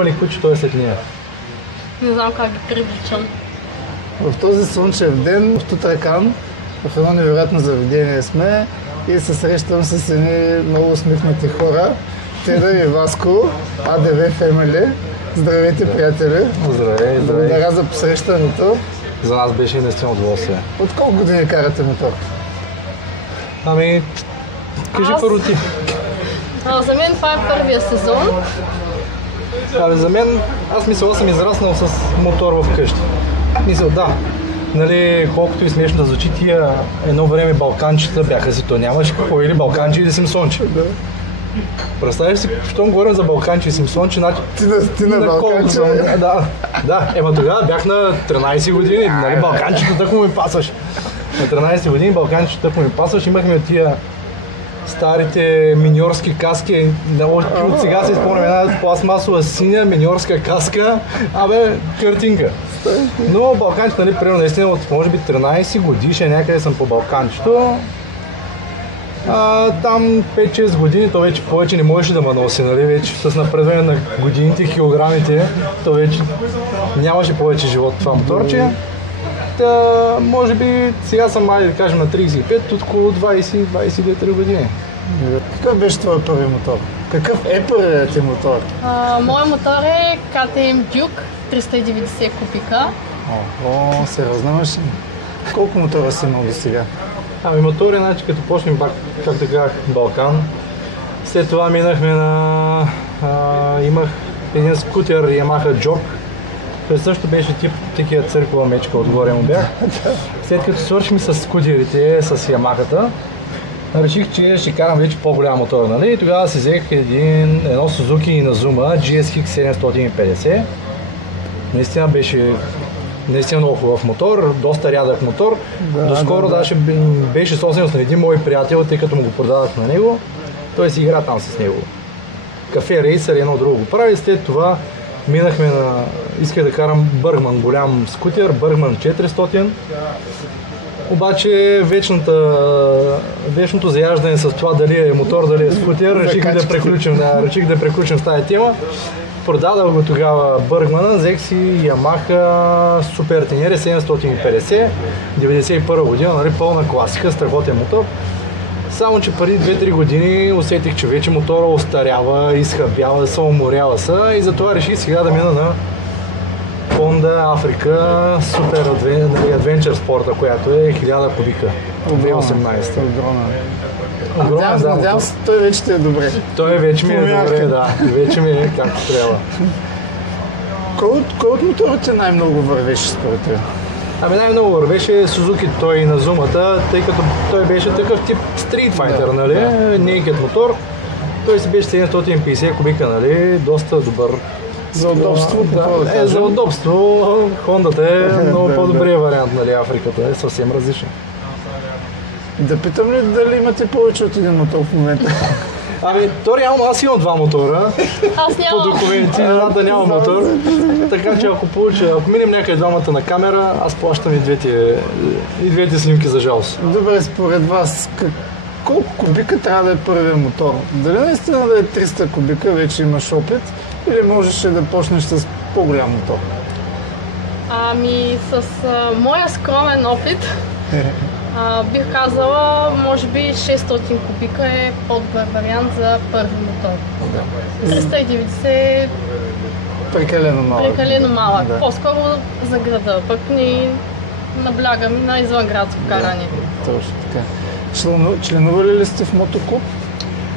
има ли куче, той е след нея? Не знам как ги привличам. В този слънчев ден в Тутракан, в едно невероятно заведение сме и се срещам с едни много усмихнати хора. Теда и Васко, АДВ Family. Здравейте, приятели! Здравей, здравей! Благодаря за посрещането. За нас беше наистина удоволствие. От колко години карате мотор? Ами, кажи първо ти. За мен това е първия сезон. За мен, аз мисля, съм израснал с мотор вкъщи. Мисля, да. Нали, колкото и смешно да звучи, тия едно време балканчета бяха си, то нямаше какво, или балканче, или Симсонче. Да. Представяш си, щом говорим за балканче и Симсонче, значи... Ти на балканче? Да. Тогава бях на 13 години, нали, балканчето тък му ми пасваш. На 13 години балканчето тък му ми пасваш, имахме тия старите миньорски каски, от сега се изпомням една пластмасова синя миньорска каска, картинка. Но балканчето, нали, примерно наистина от може би 13 годишен някъде съм по балканчето. Там 5-6 години, то вече повече не можеше да ме носи, нали, вече с напредване на годините, килограмите, то вече нямаше повече живот това моторче. Може би сега съм, да кажем, на 35, от около 20-23 години. Какъв беше твой първи мотор? Какъв е първият ти мотор? Моят мотор е KTM Duke 390 кубика. Сериозна машина. Колко мотора си имал до сега? Мотори, значи като почнем, както казах, Балкан. След това минахме на... имах един скутер Yamaha Jog. Той също беше тип такива църкова мечка, отгоре му бях. След като свършихме с скутерите, с Yamaha-та, реших, че ще карам вече по-голям мотор, нали? И тогава си взех едно Suzuki Inazuma GSX 750. Наистина беше много хубав мотор, доста рядък мотор. Доскоро даже беше собственост на един мой приятел, тъй като му го продадах на него. Той си игра там с него. Кафе Рейсър едно друго го прави. След това минахме на... Исках да карам Бъргман, голям скутер, Бъргман 400. Обаче вечното заяждане с това дали е мотор, дали е скутер, реших да преключим с тази тема. Продадах го тогава Бъргмана, взех си Yamaha Super Tenere 750, 91 година, нали, пълна класика, страхотен мотор. Само, че преди 2-3 години усетих, че вече мотора остарява, изхъбява, самоморява се и затова реших сега да мина на Honda Africa Super Adventure Sport, която е 1000 кубика, 2018. Надявам се, той вече ти е добре. Той вече ми е добре, да. Вече ми е както трябва. Кой от моторите най-много вървеше според теб? Най-много вървеше Suzuki той и на Зумата, тъй като той беше такъв тип Street Fighter, нали? Naked мотор. Той си беше 750 кубика, нали? Доста добър. За удобство, за удобство. Хондата е много по-добрия вариант, нали? Африката е съвсем различна. Да питам ли дали имате повече от един мотор в момента? То реално аз имам два мотора. Аз нямам. По документи, да няма мотор. Така че ако минем някъде двамата на камера, аз плащам и двете снимки за жалост. Добре, според вас, колко кубика трябва да е първият мотор? Дали наистина да е 300 кубика, вече имаш опит, или можеш да почнеш с по-голям мотор? С моя скромен опит, бих казала, може би 600 кубика е по-добър вариант за първи мотор. 390 прекалено малък. Да. По-скоро за града, пък ни наблягаме на извънградско каране. Точно така. Членували ли сте в мотоклуб?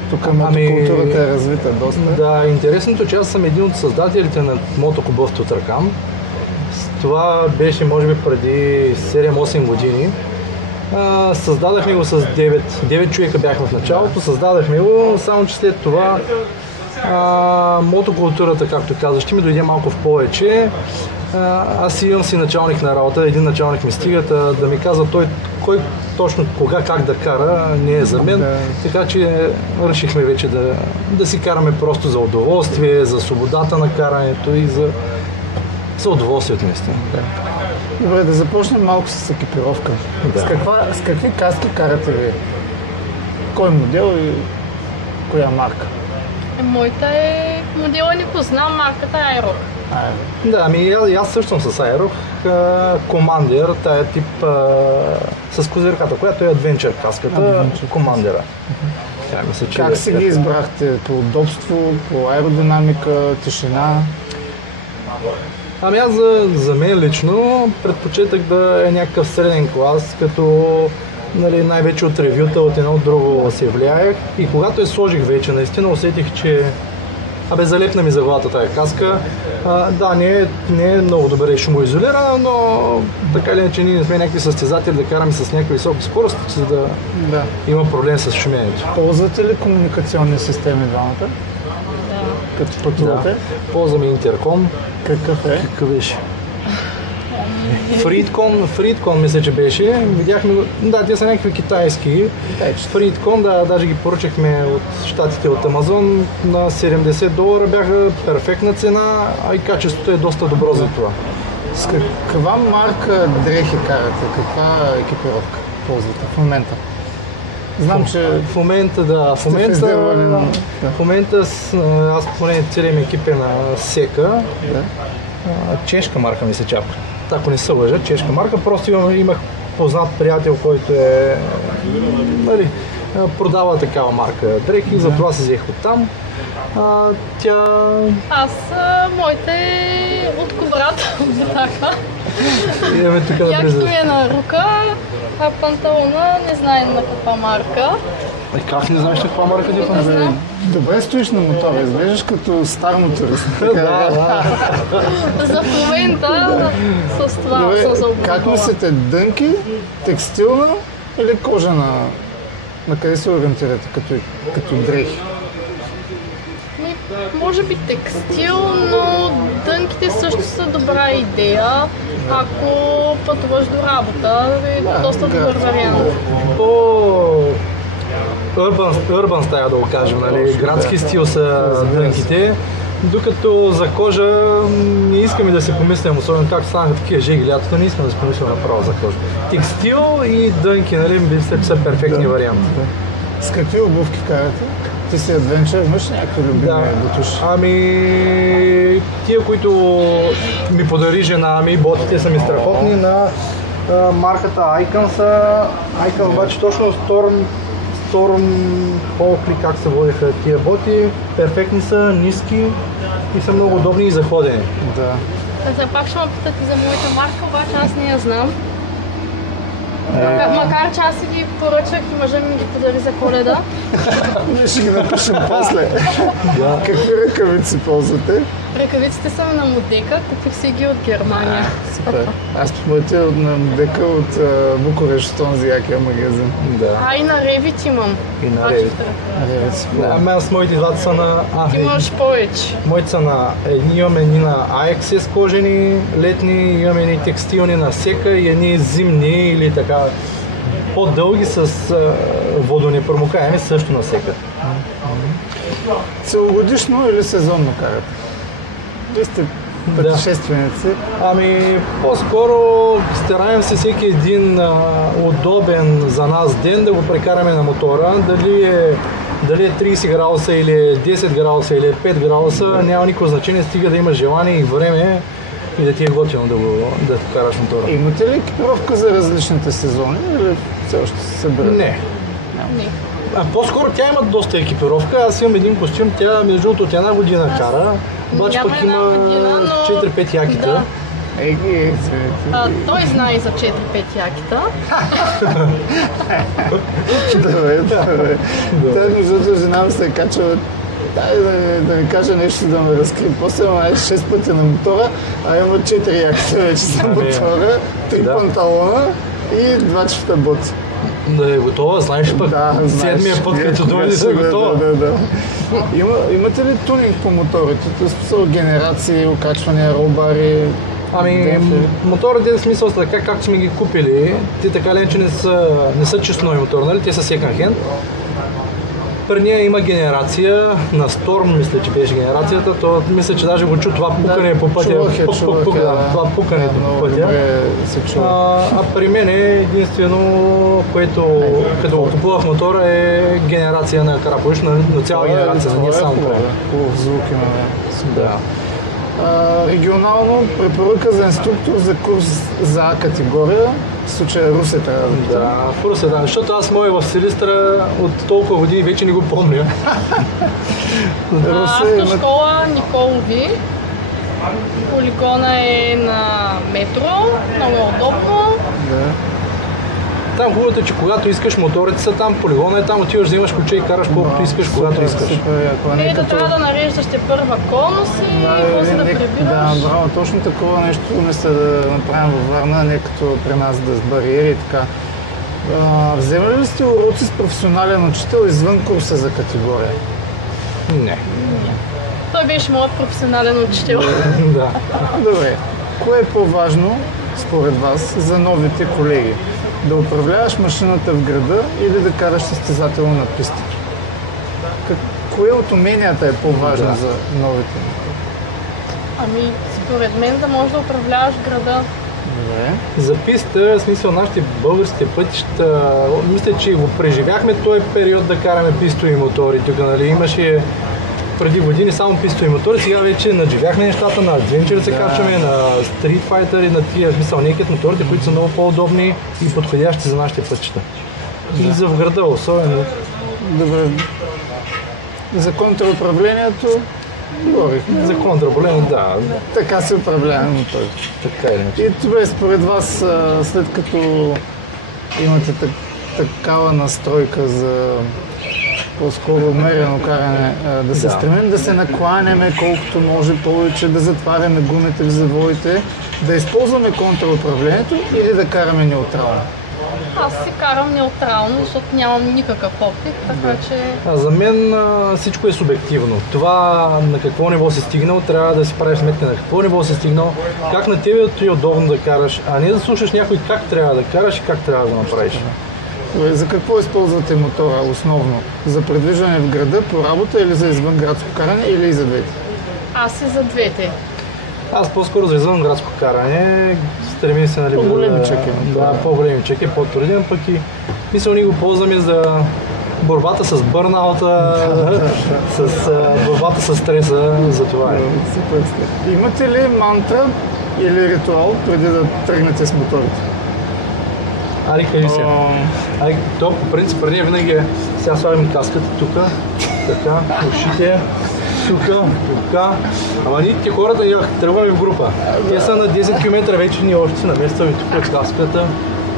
Тук мотокултурата е развита доста. Да, интересното, че аз съм един от създателите на мотоклуба в Тутракан. Това беше може би преди 7-8 години. Създадахме го с 9 човека бяхме в началото, създадахме го, само че след това мотокултурата, както казваш, ще ми дойде малко в повече. Аз имам си началник на работа, един началник ми стига да ми казва той кой точно кога как да кара, не е за мен, така че решихме вече да си караме просто за удоволствие, за свободата на карането и за удоволствието наистина. Добре, да започнем малко с екипировка. Да. С какви каски карате ви? Кой модел и коя марка? Моята е Модела не познам, марката е Aerox. Да, ами аз също съм с Aerox Commander, тая тип с козирката, която е Adventure каската, Commander. Мисля, че Как си ги избрахте? По удобство, по аеродинамика, тишина? Ами аз за мен лично предпочитах да е някакъв среден клас, като нали, най-вече от ревюта, от едно от друго се влияех. И когато я сложих вече, наистина усетих, че залепна ми за главата тая каска. Да, не е много добре шумоизолирана, но така или иначе ние не сме някакви състезатели да караме с някакви високи скорости, за да има проблем с шумението. Ползвате ли комуникационни системи двамата? Да. Като пътувате? Да. Ползваме интерком. Какъв е? Какъв беше? Фриткон мисля, че беше. Видяхме, да, те са някакви китайски. Фриткон, да, даже ги поръчахме от щатите, от Амазон на $70. Бяха перфектна цена, а и качеството е доста добро за това. С каква марка дрехи карате? Каква екипировка ползвате в момента? Знам, че в момента, да, в момента аз поне целият ми екип е на Сека. Чешка марка ми се чапка. Ако не се лъжа, чешка марка. Просто имах познат приятел, който е нали, продава такава марка дрехи, затова се взех от там. Аз моите от Кобрат бяха. Идеме тук да Якто е на рука, а панталона не знаем на каква марка. Как не знаеш на каква марка ти панталона? Добре стоиш на мотора, изглеждаш като стар моторист. За в момента с това съм за обувка. Как мислите, дънки, текстилна или кожена? На къде се ориентирате като дрехи? Може би текстил, но дънките също са добра идея. Ако пътуваш до работа, е доста добър вариант. Urban стайл, да го кажем, нали? Градски стил са дънките, докато за кожа не искаме да се помислим, особено както станаха такива жеги лятото, не искаме да се помислим направо за кожа. Текстил и дънки, нали, са перфектни варианти. С какви обувки карате? Ти си адвенчър, имаш някакви любими бутуши? Ами, тия, които ми подари жена ми, ботите са ми страхотни на марката Icon са. Icon обаче точно Storm Hawk, как се водеха тия боти, перфектни са, ниски и са много удобни и за ходене. Да. Сега пак ще ме питате за моята марка, обаче аз не я знам. Макар че аз си ги поръчах и мъжа ми ги подари за Коледа. Ние ще ги напишем после. Какви ръкавици ползвате? Ръкавиците са на Модека, купих си ги от Германия. Супер. Аз моите на Модека от Букурещ, от този якия магазин. И на Revit имам. И на Revit. Аз моите двата са на... Ти имаш повече. Моите са на... Имаме едни на AXS кожени, летни, имаме едни текстилни на Сека и едни зимни или така по-дълги с водонепромокаеми също на Сека. Целогодишно или сезонно карате? Вие сте пътешественици. Ами, по-скоро стараем се всеки един удобен за нас ден да го прекараме на мотора. Дали е 30 градуса или 10 градуса или 5 градуса, няма никакво значение, стига да има желание и време и да ти е готино да караш мотора. Имате ли екипировка за различните сезони или все още се събирате? Не. Не. По-скоро тя има доста екипировка. Аз имам един костюм, тя между другото от една година кара, обаче пък има 4-5 якита. Той знае за 4-5 якита. Добре. Между другото, жена ми се качва. Да ми кажа нещо, да ме разкрие. После има 6 пъти на мотора, а има 4 якита вече за мотора, 3 панталона и 2 чифта боти. Да е готова, знаеш пък. Седмия път, като дойде, са готова. Имате ли тунинг по моторите? Са генерации, окачвания, робари? Ами, моторът е в смисъл така, както сме ги купили. Те така ли, че не са честнови мотори, нали? Те са second hand. При нея има генерация на Storm, мисля, че беше генерацията, то мисля, че даже го чу това пукане по пътя. Това пукане по пътя. А при мен единствено, което като го купувах мотора е генерация на Карапуш, на цяла генерация, не е само прем. Хубав звук имаме. Да. Регионално препоръка за инструктор за курс за А категория, в случая Русе трябва да. Да, в Русе, да, защото аз мой в Силистра от толкова години вече не го помня. Автошкола Николови. Полигона е на метро, много удобно. Да. Там хубавото е, че когато искаш моторите са там, полигона е там, отиваш, взимаш ключа и караш колкото искаш, когато искаш. Не да трябва да нареждаш те първа конуси и после да прибираш. Да, браво, точно такова нещо мисля да направим във Варна, не като при нас да с бариери и така. Вземали ли сте уроци с професионален учител извън курса за категория? Не. Той беше моят професионален учител. Да. Добре. Кое е по-важно според вас за новите колеги? Да управляваш машината в града или да караш състезателно на писта? Кое от уменията е по-важно за новите? Ами, според мен да можеш да управляваш града. Добре. За писта, в смисъл нашите българските пътища, мисля, че го преживяхме този период да караме пистови мотори. Тук, нали, имаше преди години само пистови мотори, сега вече надживяхме нещата на Adventure, се качваме на Street Fighter и на тия, в смисъл, некият моторите, които са много по-удобни и подходящи за нашите пътища. И за в града особено. Добре. За контрауправлението говорихме. За контраболен, да. Така се управлява мотори. Така или иначе. И това е според вас, след като имате такава настройка за по-скоро умерено каране, да се стремим да се накланяме колкото може повече, да затваряме гумите в завоите, да използваме контрауправлението или да караме неутрално? Аз си карам неутрално, защото нямам никакъв опит, така че... За мен всичко е субективно. Това на какво ниво си стигнал, трябва да си правиш сметка на какво ниво си стигнал, как на тебе ти е удобно да караш, а не да слушаш някой как трябва да караш и как трябва да направиш. За какво използвате мотора основно? За предвиждане в града, по работа или за извънградско каране или и за двете? Аз и за двете. Аз по-скоро за извънградско каране, стремим се, нали, по-големичък е. Да, по-големичък е, по-труден, пък и мисля, ние го ползваме за борбата с бърнаута, с борбата с стреса, за това е. Имате ли мантра или ритуал преди да тръгнете с моторите? Али, кажи се. То по принцип преди винаги е, сега слагаме каската тук, така, ушите, тук. Ама ние хората тръгваме в група. Те са на 10 км вече, ние още се наместваме тук от каската.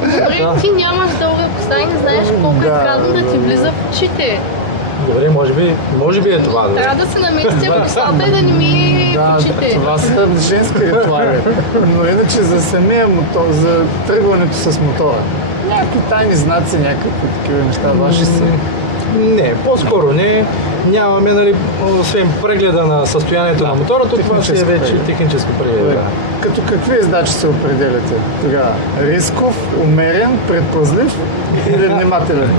Добре, ти нямаш дълга коса и не знаеш колко е гадно да ти влиза в очите. Добре, може би е това. Трябва да се наместя косата и да не ми в очите. Това са женски ритуали. Но иначе за самия мотор, за тръгването с мотора. Някакви тайни знаци, някакви такива неща ваши са. Не, по-скоро не. Нямаме, нали, освен прегледа на състоянието на мотора, това ще е вече технически преглед. Да. Като какви задачи се определяте? Тогава рисков, умерен, предпазлив или внимателен?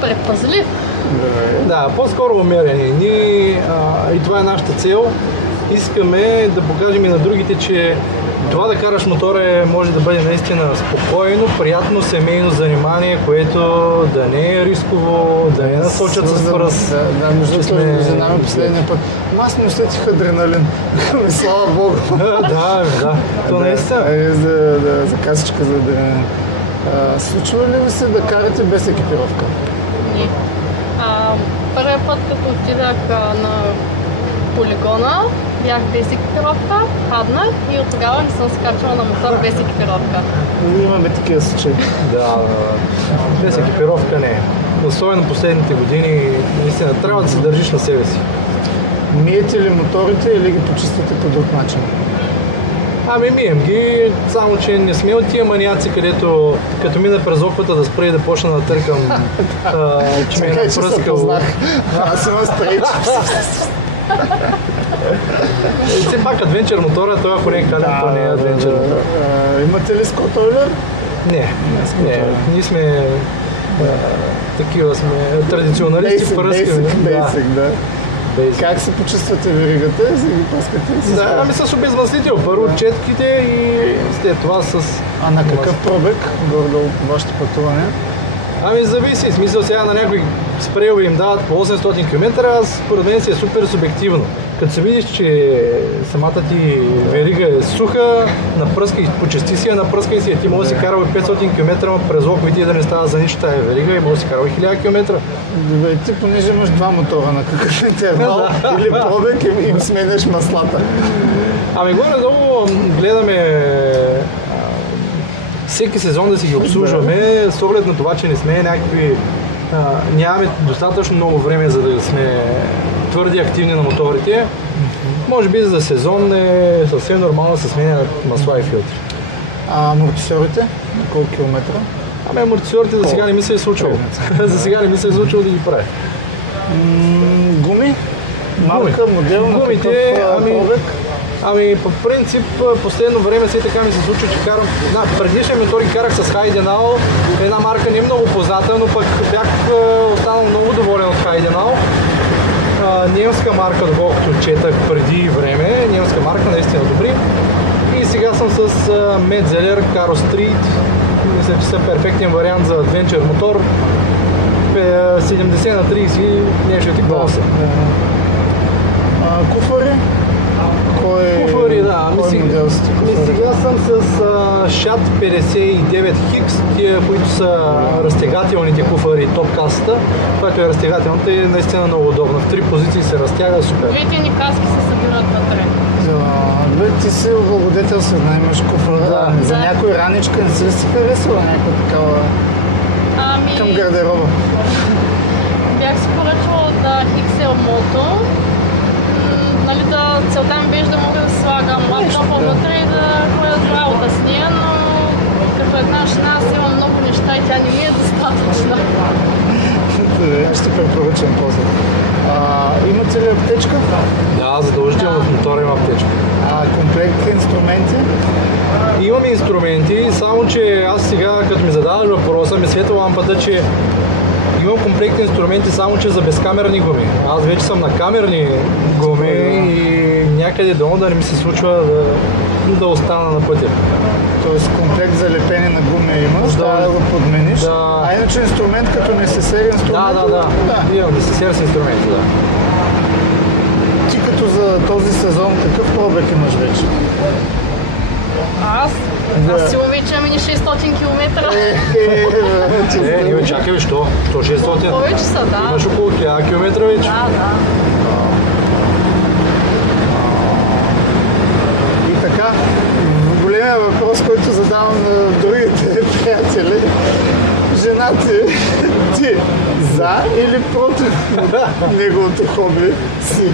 Предпазлив. Да, по-скоро умерени. Ние, и това е нашата цел. Искаме да покажем и на другите, че това да караш мотора може да бъде наистина спокойно, приятно семейно занимание, което да не е рисково, да не насочат с пръст. Да, между другото, за нами последния път. Аз не усетих адреналин. Слава Богу. Да. То наистина. За касичка за адреналин. Случва ли ви се да карате без екипировка? Не. Първият път, като отидах на полигона, бях без екипировка, паднах и от тогава не съм се качвала на мотор без екипировка. Имаме такива случаи. Да, без екипировка не. Особено последните години, наистина, трябва да се държиш на себе си. Миете ли моторите или ги почиствате по друг начин? Ами мием ги, само че не сме от тия маниаци, където като мина през оквата да спре и да почна да търкам че ме е напръскал. Аз имам стрейч. Все пак адвенчър мотора, това ако не е кален, това не е адвенчър. Имате ли скотойлер? Не. Ние сме Такива сме традиционалисти пръскани. Basic, да. Basic. Как се почувствате веригата? За ги пръскате? Да, ами с обезвъзлител. Първо четките и след това с... А на какъв пробег горе-долу по вашето пътуване? Ами зависи, в смисъл сега на някои спреове им дават по 800 км, според мен си е супер субективно. Като се видиш, че самата ти верига е суха, напръскай, почисти си я, напръскай си я, ти може да си карал 500 км, но през око и да не става за нищо тая верига и може да си карал 1000 км. Добре, ти понеже имаш два мотора, на какъв интервал или пробег им сменяш маслата? Ами горе-долу гледаме всеки сезон да си ги обслужваме, с оглед на това, че не сме някакви... нямаме достатъчно много време, за да сме твърди активни на моторите. Може би за сезон е съвсем нормално да се сменят масла и филтри. А амортисьорите? На колко километра? Ами амортисьорите за сега не ми се е случвало. За сега не ми се е случвало да ги правя. Гуми? Марка, модел, на какъв пробег? Ами по принцип последно време все така ми се случва, че карам... предишния мотор ги карах с Heidenau, една марка не е много позната, но пък бях останал много доволен от Heidenau. Немска марка, доколкото четах преди време, немска марка, наистина добри. И сега съм с Metzeler Caro Street, мисля, че са перфектен вариант за адвенчър мотор. 70 на 30, нещо такова се. Куфари? Куфари, да. Модел сте куфари? Сега съм с Shat 59 Hicks, тия, които са разтегателните куфари, топ касата, която е разтегателната и наистина много удобна. В 3 позиции се разтяга супер. Двете ни каски се събират вътре. Ти си облагодетелствен, имаш куфар. Да. За някой раничка не си ли си харесала някаква такава към гардероба? Бях си поръчала от XL Moto. Нали, целта ми беше да мога да слагам лаптопа вътре и да ходя за работа с нея, но като една жена аз имам много неща и тя не ми е достатъчна. Ще препоръчам после. Имате ли аптечка? Да, задължително в мотора има аптечка. Комплект инструменти? Имаме инструменти, само че аз сега, като ми задаваш въпроса, ми светва лампата, че имам комплект инструменти, само че за безкамерни гуми. Аз вече съм на камерни гуми и някъде долу да не ми се случва да остана на пътя. Тоест комплект за лепене на гуми имаш, да го подмениш. Да. А иначе инструмент като несесер инструмент? Да. Имам несесер с инструменти, да. Ти като за този сезон какъв пробег имаш вече? Аз сигурно вече имам 600 км. Не, чакай, що? Що 600? Повече са, да. Имаш около 1000 км вече. Да. И така, големия въпрос, който задавам на другите приятели. Жена ти за или против неговото хоби си?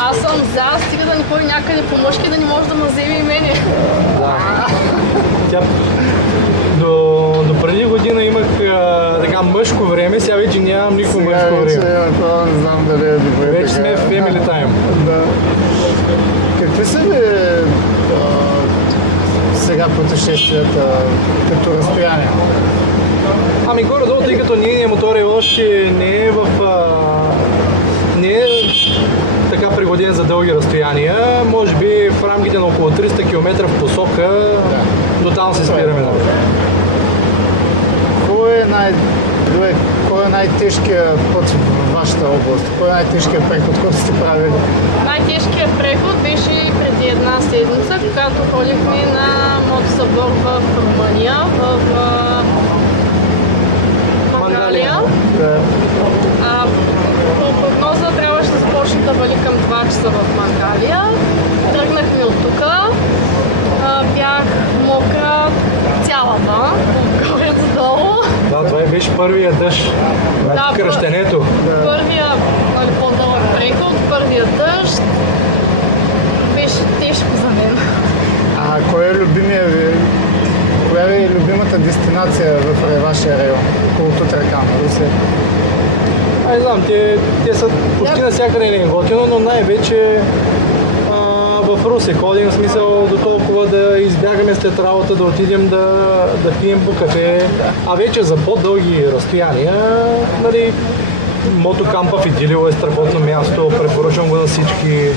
Аз съм за, стига да ни ходи някъде по мъжки, да не може да ме вземе и мене. Да. Тя до преди година имах така мъжко време, сега вече нямам никакво мъжко време. Не знам дали е добре. Вече сме в family time. Да. Какви са ли сега пътешествията като разстояние? Ами горе-долу, тъй като нейният мотор е още не е така пригоден за дълги разстояния, може би в рамките на около 300 км в посока, до там се спираме. Кой е най-тежкият път в вашата област? Кой е най-тежкият преход, който сте правили? Най-тежкият преход беше преди една седмица, когато ходихме на мотосъбор в Румъния, в Мангалия. По прогноза трябваше да започне да вали към 2 часа в Мангалия. Тръгнахме от тук. Бях мокра цялата, отгоре долу. Да, това беше първия дъжд на кръщенето. Първия по-дълъг преход, първия дъжд беше тежко за мен. Кой е любимия ви? Коя е любимата дестинация в вашия район? Около Тутракан, Русия? Не знам, те са почти навсякъде не е готино, но най-вече в Русе ходим, в смисъл до толкова да избягаме след работа, да отидем да пием по кафе, а вече за по-дълги разстояния, нали, мотокампа в Идилио е страхотно място, препоръчвам го на всички.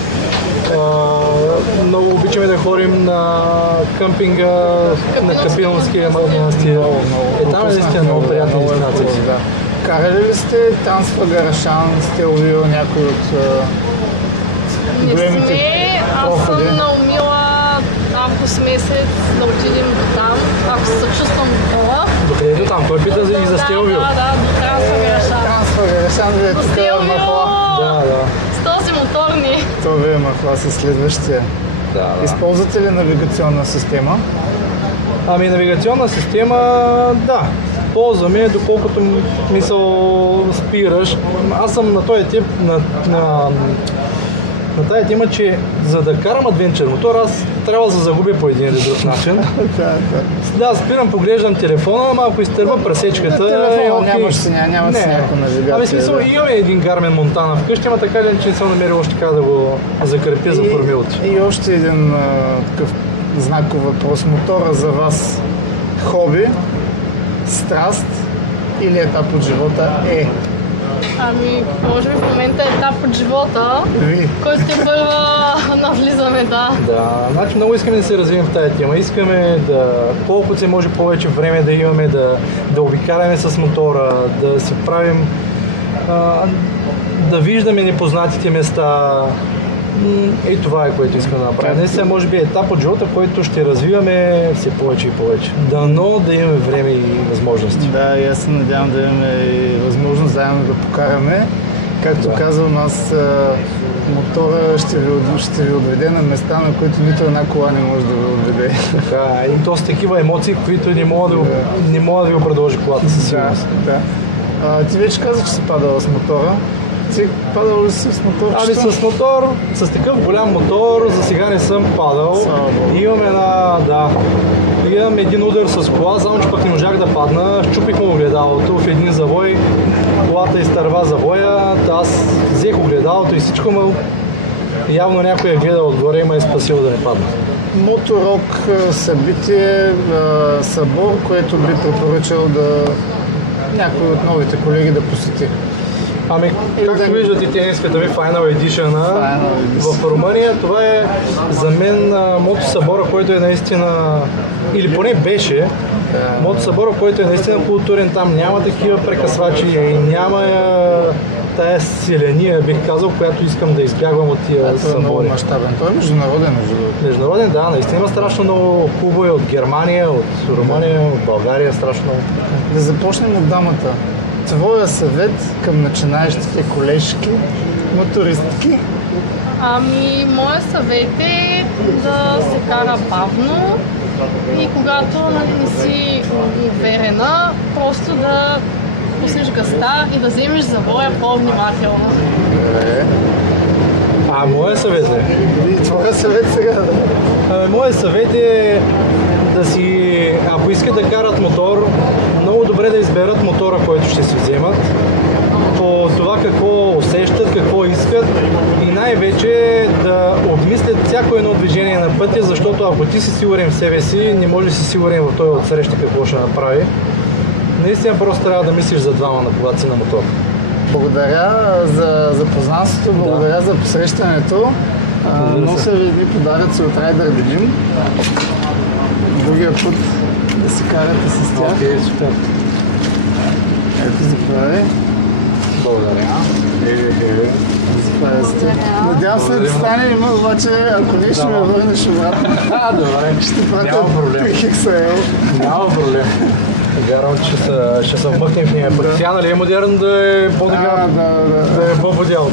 Много обичаме да ходим на къмпинга, на Капилонския манастир. Там е наистина много приятна дестинация. Карали ли сте Трансфагарашан, сте увил някой от Не сме, аз съм наумила август месец да отидем до там, ако се чувствам готова. Докъде до там? Той пита и за Стелвио. Да, до Трансфагарашан. Трансфагарашан ви е тук махла. Да. С този мотор ни. То ви е махла с следващия. Да. Използвате ли навигационна система? Ами навигационна система, да. Ползваме, доколкото мисъл спираш. Аз съм на този тип, на тази тема, че за да карам адвенчър мотор, аз трябва да се загубя по един или друг начин. Да, спирам, поглеждам телефона, малко изтърва пресечката. Телефона нямаш си някаква навигация. Ами смисъл, имаме един Garmin Montana вкъщи, ама така ли, че не съм намерил още така да го закрепя за формилото. И още един такъв знаков въпрос. Мотора за вас хоби, страст или етап от живота е? Ами, може би в момента е етап от живота, който те първа навлизаме, да. Да, значи много искаме да се развием в тази тема. Искаме да, колкото се може повече време да имаме, да обикаляме с мотора, да си правим, да виждаме непознатите места. И това е, което искам да направим. Наистина, може би етап от живота, който ще развиваме все повече и повече. Дано да имаме време и възможности. Да, и аз се надявам да имаме и възможност заедно да покараме. Както казвам, аз мотора ще ви отведе на места, на които нито една кола не може да ви отведе. Да, и то с такива емоции, които не мога да ви продължи колата със сигурност. Да. Ти вече каза, че си падала с мотора. Ти падал ли си с мотор? Ами с мотор, с такъв голям мотор, за сега не съм падал. Имам един удар с кола, само че пък не можах да падна. Щупихме огледалото в един завой, колата изтърва завоя, аз взех огледалото и всичко, но явно някой е гледал отгоре и ме е спасил да не падна. Моторок събитие, събор, което би препоръчал да някой от новите колеги да посети. Ами, както виждате, тениската ми Final Edition в Румъния, това е за мен мотосъбора, който е наистина, или поне беше, мотосъбора, който е наистина културен, там няма такива прекъсвачи и няма тая селения, бих казал, която искам да избягвам от тия събори. Той е много мащабен, той е международен. Международен, да, наистина има страшно много клубове от Германия, от Румъния, от България, страшно много. Да започнем от дамата. Твоя съвет към начинаещите колежки, мотористки? Ами, моят съвет е да се кара бавно и когато не си уверена, просто да пуснеш газта и да вземеш завоя по-внимателно. Моят съвет е? И твоя съвет сега? Моят съвет е да си, ако искат да карат мотор, много добре да изберат мотора, който ще си вземат, по това какво усещат, какво искат и най-вече да обмислят всяко едно движение на пътя, защото ако ти си сигурен в себе си, не може да си сигурен в този отсреща какво ще направи. Наистина просто трябва да мислиш за двама, когато си на мотор. Благодаря за запознанството, благодаря за посрещането. Нося ви едни подаръци от Rider Denim. Другия път да си карате с тях. Окей, супер. Ето, заповядай. Благодаря. Надявам се да стане, обаче ако не ще ме върнеш обратно. Добре, ще пратя няма проблем. 3XL. Няма проблем. Вярвам, че ще се вмъкнем в нея. Пък тя нали е модерн да е по-подял.